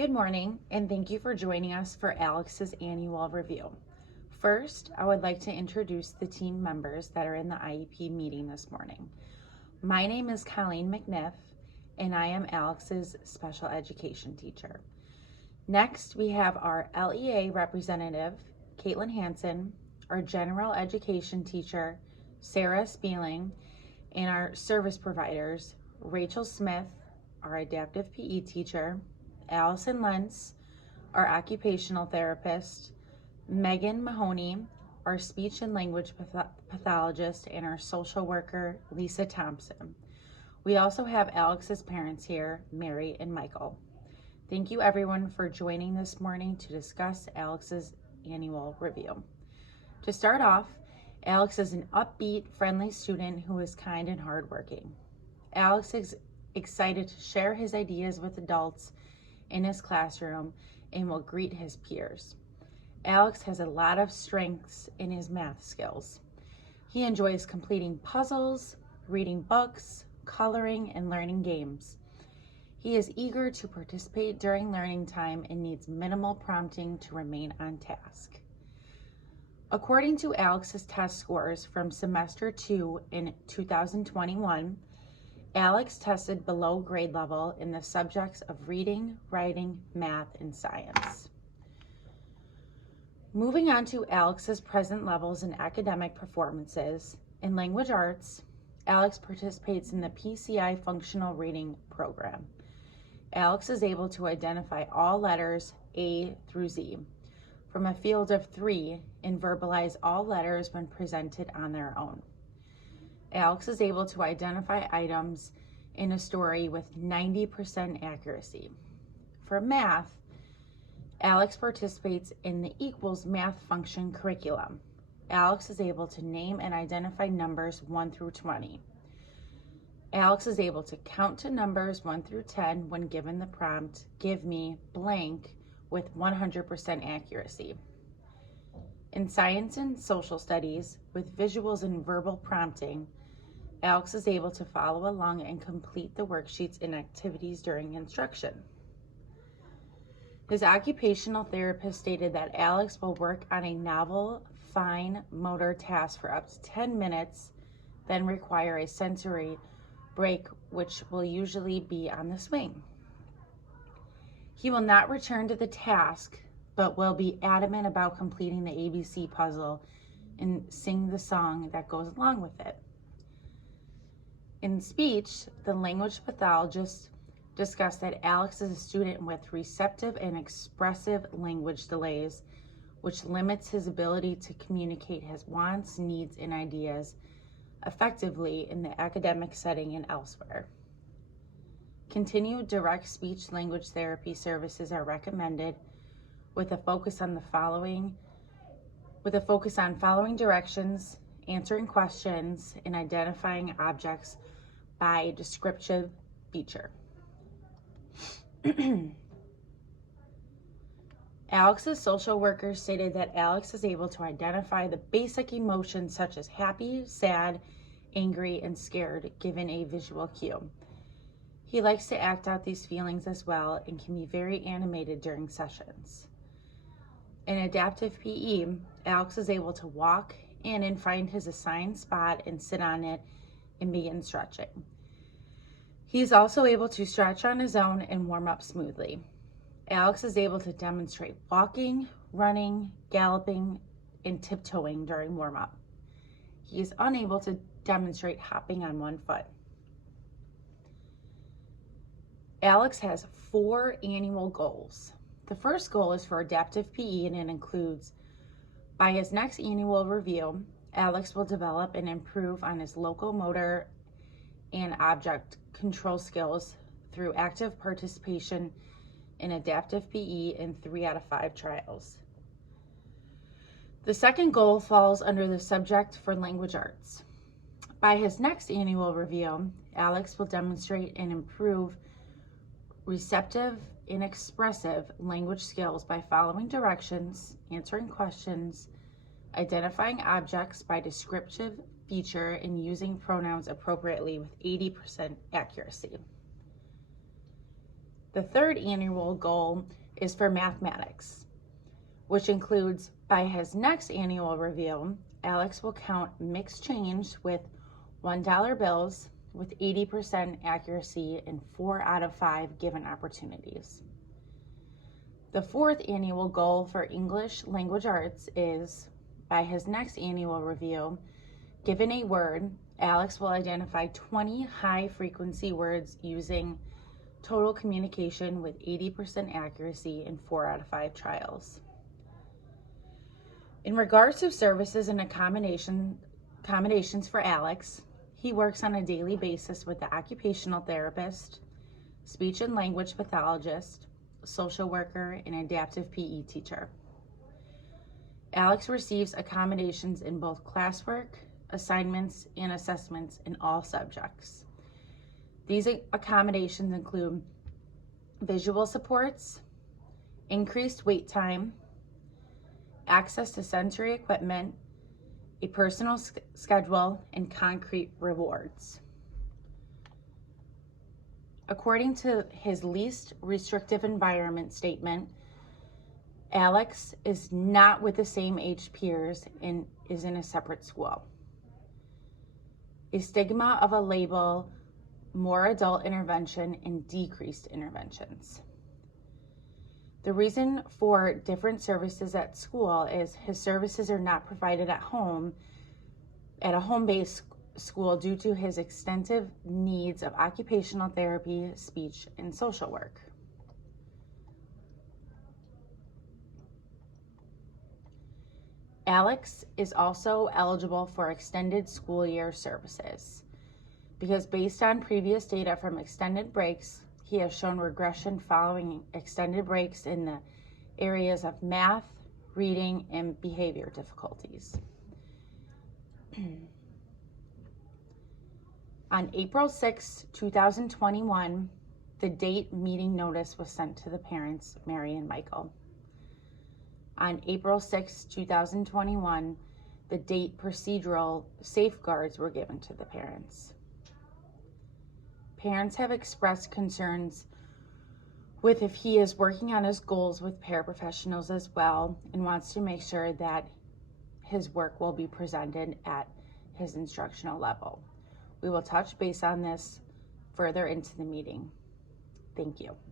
Good morning, and thank you for joining us for Alex's annual review. First, I would like to introduce the team members that are in the IEP meeting this morning. My name is Colleen McNiff, and I am Alex's special education teacher. Next, we have our LEA representative, Caitlin Hansen, our general education teacher, Sarah Spieling, and our service providers, Rachel Smith, our adaptive PE teacher, Allison Lentz, our occupational therapist, Megan Mahoney, our speech and language pathologist, and our social worker, Lisa Thompson. We also have Alex's parents here, Mary and Michael. Thank you everyone for joining this morning to discuss Alex's annual review. To start off, Alex is an upbeat, friendly student who is kind and hardworking. Alex is excited to share his ideas with adults in his classroom and will greet his peers. Alex has a lot of strengths in his math skills. He enjoys completing puzzles, reading books, coloring, and learning games. He is eager to participate during learning time and needs minimal prompting to remain on task. According to Alex's test scores from semester 2 in 2021, Alex tested below grade level in the subjects of reading, writing, math, and science. Moving on to Alex's present levels in academic performances, in language arts, Alex participates in the PCI functional reading program. Alex is able to identify all letters A through Z from a field of 3 and verbalize all letters when presented on their own. Alex is able to identify items in a story with 90% accuracy. For math, Alex participates in the equals math function curriculum. Alex is able to name and identify numbers 1 through 20. Alex is able to count to numbers 1 through 10 when given the prompt, give me blank, with 100% accuracy. In science and social studies, with visuals and verbal prompting, Alex is able to follow along and complete the worksheets and activities during instruction. His occupational therapist stated that Alex will work on a novel, fine motor task for up to 10 minutes, then require a sensory break, which will usually be on the swing. He will not return to the task, but will be adamant about completing the ABC puzzle and sing the song that goes along with it. In speech, the language pathologist discussed that Alex is a student with receptive and expressive language delays, which limits his ability to communicate his wants, needs, and ideas effectively in the academic setting and elsewhere. Continued direct speech language therapy services are recommended with a focus on following directions, answering questions, and identifying objects by descriptive feature. Alex's social worker stated that Alex is able to identify the basic emotions such as happy, sad, angry, and scared given a visual cue. He likes to act out these feelings as well and can be very animated during sessions. In adaptive PE, Alex is able to walk in and find his assigned spot and sit on it and begin stretching. He's also able to stretch on his own and warm up smoothly. Alex is able to demonstrate walking, running, galloping, and tiptoeing during warm-up. He is unable to demonstrate hopping on one foot. Alex has 4 annual goals. The first goal is for adaptive PE, and it includes, by his next annual review, Alex will develop and improve on his locomotor and object control skills through active participation in adaptive PE in 3 out of 5 trials. The second goal falls under the subject for language arts. By his next annual review, Alex will demonstrate and improve receptive and expressive language skills by following directions, answering questions, identifying objects by descriptive feature, and using pronouns appropriately with 80% accuracy. The third annual goal is for mathematics, which includes, by his next annual review, Alex will count mixed change with $1 bills with 80% accuracy in 4 out of 5 given opportunities. The fourth annual goal for English language arts is, by his next annual review, given a word, Alex will identify 20 high-frequency words using total communication with 80% accuracy in 4 out of 5 trials. In regards to services and accommodations for Alex, he works on a daily basis with the occupational therapist, speech and language pathologist, social worker, and adaptive PE teacher. Alex receives accommodations in both classwork, assignments, and assessments in all subjects. These accommodations include visual supports, increased wait time, access to sensory equipment, a personal schedule, and concrete rewards. According to his least restrictive environment statement, Alex is not with the same age peers and is in a separate school. A stigma of a label, more adult intervention, and decreased interventions. The reason for different services at school is his services are not provided at home, at a home-based school, due to his extensive needs of occupational therapy, speech, and social work. Alex is also eligible for extended school year services because, based on previous data from extended breaks, he has shown regression following extended breaks in the areas of math, reading, and behavior difficulties. On April 6, 2021, the date meeting notice was sent to the parents, Mary and Michael. On April 6, 2021, the date procedural safeguards were given to the parents. Parents have expressed concerns with if he is working on his goals with paraprofessionals as well, and wants to make sure that his work will be presented at his instructional level. We will touch base on this further into the meeting. Thank you.